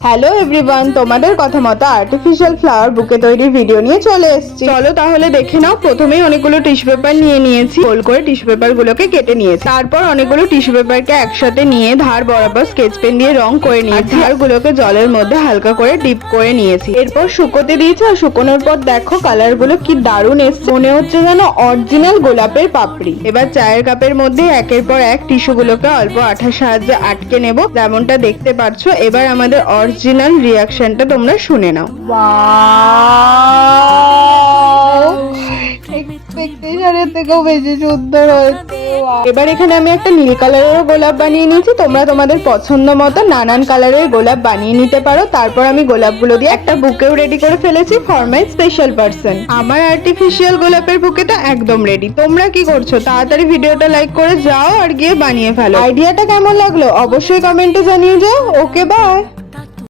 Hello everyone, তোমাদের কথা মতো আর্টিফিশিয়াল ফ্লাওয়ার বুকে তৈরির ভিডিও নিয়ে চলে এসেছি। চলো তাহলে দেখে নাও। প্রথমেই অনেকগুলো টিস্যু পেপার নিয়ে নিয়েছি, গোল করে টিস্যু পেপার গুলোকে কেটে নিয়েছি। তারপর অনেকগুলো টিস্যু পেপারকে একসাথে নিয়ে ধার বরাবর স্কেচ পেন দিয়ে রং করে নিয়েছি, আর গুলোকে জলের মধ্যে হালকা করে ডিপ করে নিয়েছি। এরপর শুকোতে দিয়েছি, আর শুকোনোর পর দেখো কালার গুলো কি দারুণ এসছে, মনে হচ্ছে যেন অরিজিনাল গোলাপের পাপড়ি। এবার চায়ের কাপের মধ্যে একের পর এক টিস্যু গুলোকে অল্প আঠার সাহায্যে আটকে নেব, যেমনটা দেখতে পাচ্ছ। এবার আমাদের অরিজিনাল রিয়াকশনটা তোমরা শুনে নাও। এক্সপেকটেশনের থেকেও বেশি সুন্দর হয়েছে। এবার এখানে আমি একটা নীল কালারের গোলাপ বানিয়ে নিয়েছি। তোমরা তোমাদের পছন্দ মতো নানান কালারের গোলাপ বানিয়ে নিতে পারো। তারপর আমি গোলাপগুলো দিয়ে একটা বুকেও রেডি করে ফেলেছি ফর মাই স্পেশাল পারসন। আমার আর্টিফিশিয়াল গোলাপের বুকেটা একদম রেডি। তোমরা কি করছো? তাড়াতাড়ি ভিডিওটা লাইক করে যাও আর গিয়ে বানিয়ে ফেলো। আইডিয়াটা কেমন লাগলো অবশ্যই কমেন্টে জানিয়ে যাও। ওকে, বাই।